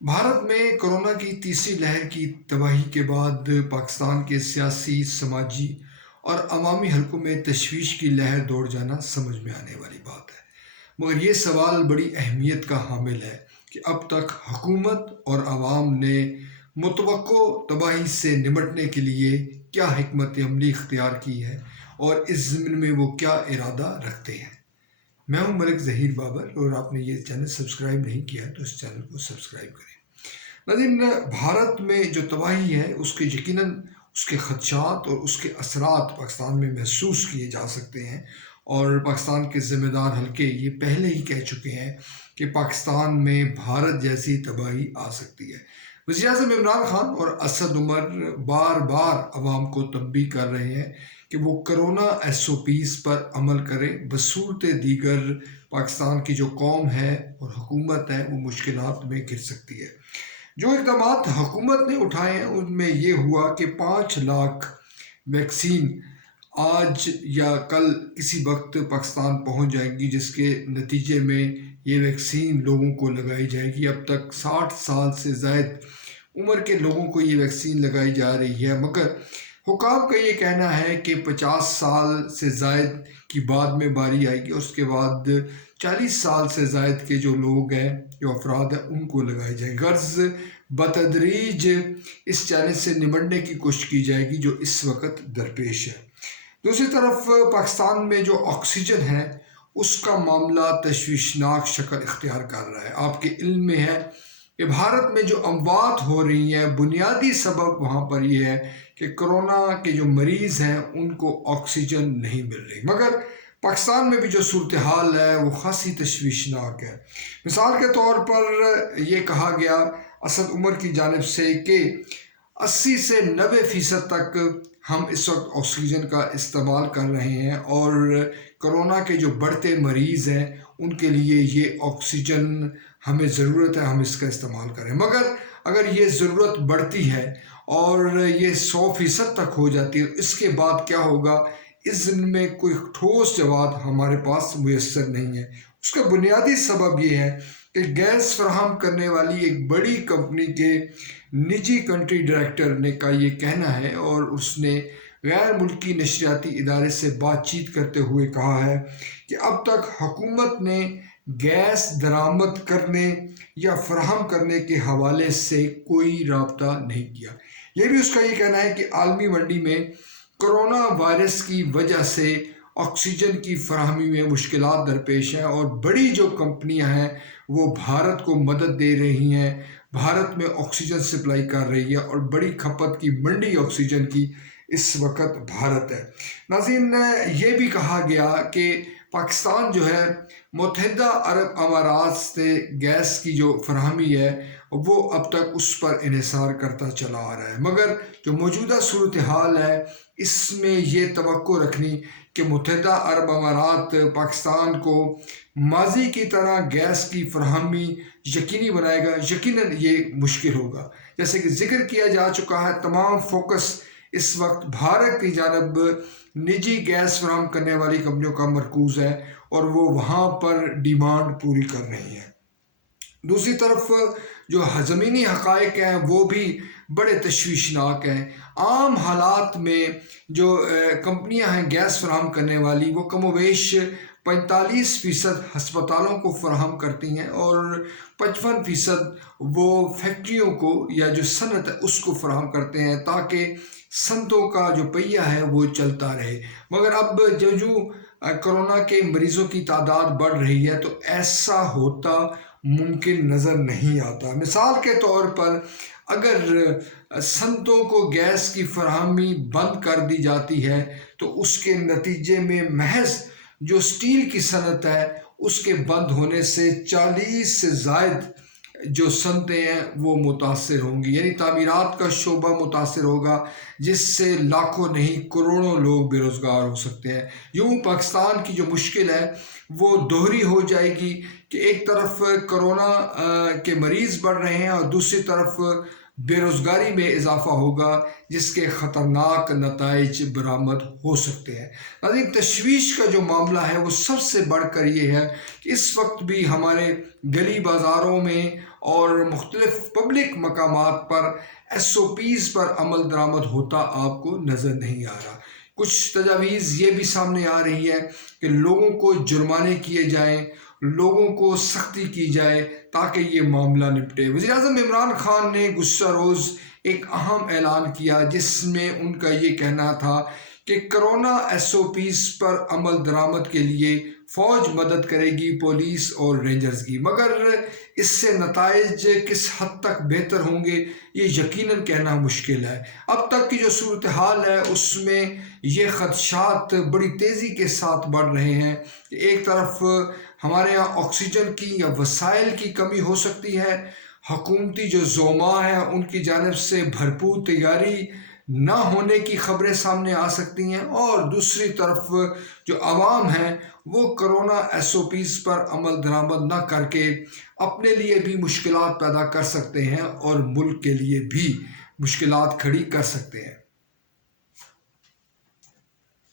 بھارت میں کورونا کی تیسری لہر کی تباہی کے بعد پاکستان کے سیاسی، سماجی اور عوامی حلقوں میں تشویش کی لہر دوڑ جانا سمجھ میں آنے والی بات ہے، مگر یہ سوال بڑی اہمیت کا حامل ہے کہ اب تک حکومت اور عوام نے متوقع تباہی سے نمٹنے کے لیے کیا حکمت عملی اختیار کی ہے اور اس ضمن میں وہ کیا ارادہ رکھتے ہیں۔ میں ہوں ملک ظہیر بابر، اور آپ نے یہ چینل سبسکرائب نہیں کیا ہے تو اس چینل کو سبسکرائب کریں۔ ناظرین، بھارت میں جو تباہی ہے اس کے یقیناً اس کے خدشات اور اس کے اثرات پاکستان میں محسوس کیے جا سکتے ہیں، اور پاکستان کے ذمہ دار حلقے یہ پہلے ہی کہہ چکے ہیں کہ پاکستان میں بھارت جیسی تباہی آ سکتی ہے۔ وزیر اعظم عمران خان اور اسد عمر بار بار عوام کو تنبیہ کر رہے ہیں کہ وہ کرونا SOPs پر عمل کرے، بصورت دیگر پاکستان کی جو قوم ہے اور حکومت ہے وہ مشکلات میں گر سکتی ہے۔ جو اقدامات حکومت نے اٹھائے ہیں ان میں یہ ہوا کہ 5 لاکھ ویکسین آج یا کل کسی وقت پاکستان پہنچ جائے گی، جس کے نتیجے میں یہ ویکسین لوگوں کو لگائی جائے گی۔ اب تک 60 سال سے زائد عمر کے لوگوں کو یہ ویکسین لگائی جا رہی ہے، مگر حکام کا یہ کہنا ہے کہ 50 سال سے زائد کی بعد میں باری آئے گی، اور اس کے بعد 40 سال سے زائد کے جو لوگ ہیں، جو افراد ہیں، ان کو لگائی جائے گی۔ غرض بتدریج اس چیلنج سے نمٹنے کی کوشش کی جائے گی جو اس وقت درپیش ہے۔ دوسری طرف پاکستان میں جو آکسیجن ہے اس کا معاملہ تشویشناک شکل اختیار کر رہا ہے۔ آپ کے علم میں ہے کہ بھارت میں جو اموات ہو رہی ہیں، بنیادی سبب وہاں پر یہ ہے کہ کرونا کے جو مریض ہیں ان کو آکسیجن نہیں مل رہی، مگر پاکستان میں بھی جو صورتحال ہے وہ خاصی تشویشناک ہے۔ مثال کے طور پر یہ کہا گیا اسد عمر کی جانب سے کہ 80 سے 90% تک ہم اس وقت آکسیجن کا استعمال کر رہے ہیں، اور کرونا کے جو بڑھتے مریض ہیں ان کے لیے یہ آکسیجن ہمیں ضرورت ہے، ہم اس کا استعمال کریں۔ مگر اگر یہ ضرورت بڑھتی ہے اور یہ 100% تک ہو جاتی ہے، اس کے بعد کیا ہوگا؟ اس ضمن میں کوئی ٹھوس جواب ہمارے پاس میسر نہیں ہے۔ اس کا بنیادی سبب یہ ہے کہ گیس فراہم کرنے والی ایک بڑی کمپنی کے نجی کنٹری ڈائریکٹر نے کا یہ کہنا ہے، اور اس نے غیر ملکی نشریاتی ادارے سے بات چیت کرتے ہوئے کہا ہے کہ اب تک حکومت نے گیس درآمد کرنے یا فراہم کرنے کے حوالے سے کوئی رابطہ نہیں کیا۔ یہ بھی اس کا یہ کہنا ہے کہ عالمی منڈی میں کرونا وائرس کی وجہ سے آکسیجن کی فراہمی میں مشکلات درپیش ہیں، اور بڑی جو کمپنیاں ہیں وہ بھارت کو مدد دے رہی ہیں، بھارت میں آکسیجن سپلائی کر رہی ہے، اور بڑی کھپت کی منڈی آکسیجن کی اس وقت بھارت ہے۔ ناظرین، یہ بھی کہا گیا کہ پاکستان جو ہے متحدہ عرب امارات سے گیس کی جو فراہمی ہے وہ اب تک اس پر انحصار کرتا چلا آ رہا ہے، مگر جو موجودہ صورتحال ہے اس میں یہ توقع رکھنی کہ متحدہ عرب امارات پاکستان کو ماضی کی طرح گیس کی فراہمی یقینی بنائے گا، یقیناً یہ مشکل ہوگا۔ جیسے کہ ذکر کیا جا چکا ہے، تمام فوکس اس وقت بھارت کی جانب نجی گیس فراہم کرنے والی کمپنیوں کا مرکوز ہے، اور وہ وہاں پر ڈیمانڈ پوری کر رہی ہیں۔ دوسری طرف جو زمینی حقائق ہیں وہ بھی بڑے تشویشناک ہیں۔ عام حالات میں جو کمپنیاں ہیں گیس فراہم کرنے والی، وہ کم و بیش 45% ہسپتالوں کو فراہم کرتی ہیں، اور 55% وہ فیکٹریوں کو یا جو صنعت ہے اس کو فراہم کرتے ہیں، تاکہ صنعتوں کا جو پہیہ ہے وہ چلتا رہے۔ مگر اب جو کرونا کے مریضوں کی تعداد بڑھ رہی ہے تو ایسا ہوتا ممکن نظر نہیں آتا۔ مثال کے طور پر اگر صنعتوں کو گیس کی فراہمی بند کر دی جاتی ہے تو اس کے نتیجے میں محض جو سٹیل کی صنعت ہے اس کے بند ہونے سے 40 سے زائد جو صنعتیں ہیں وہ متاثر ہوں گی، یعنی تعمیرات کا شعبہ متاثر ہوگا، جس سے لاکھوں نہیں کروڑوں لوگ بے روزگار ہو سکتے ہیں۔ یوں پاکستان کی جو مشکل ہے وہ دوہری ہو جائے گی کہ ایک طرف کرونا کے مریض بڑھ رہے ہیں اور دوسری طرف بے روزگاری میں اضافہ ہوگا جس کے خطرناک نتائج برآمد ہو سکتے ہیں۔ ناظرین، تشویش کا جو معاملہ ہے وہ سب سے بڑھ کر یہ ہے کہ اس وقت بھی ہمارے گلی بازاروں میں اور مختلف پبلک مقامات پر SOPs پر عمل درآمد ہوتا آپ کو نظر نہیں آ رہا۔ کچھ تجاویز یہ بھی سامنے آ رہی ہے کہ لوگوں کو جرمانے کیے جائیں، لوگوں کو سختی کی جائے تاکہ یہ معاملہ نپٹے۔ وزیر اعظم عمران خان نے گزشتہ روز ایک اہم اعلان کیا جس میں ان کا یہ کہنا تھا کہ کرونا SOPs پر عمل درآمد کے لیے فوج مدد کرے گی، پولیس اور رینجرز کی، مگر اس سے نتائج کس حد تک بہتر ہوں گے یہ یقیناً کہنا مشکل ہے۔ اب تک کی جو صورتحال ہے اس میں یہ خدشات بڑی تیزی کے ساتھ بڑھ رہے ہیں کہ ایک طرف ہمارے یہاں آکسیجن کی یا وسائل کی کمی ہو سکتی ہے، حکومتی جو زعماء ہیں ان کی جانب سے بھرپور تیاری نہ ہونے کی خبریں سامنے آ سکتی ہیں، اور دوسری طرف جو عوام ہیں وہ کرونا SOPs پر عمل درآمد نہ کر کے اپنے لیے بھی مشکلات پیدا کر سکتے ہیں اور ملک کے لیے بھی مشکلات کھڑی کر سکتے ہیں۔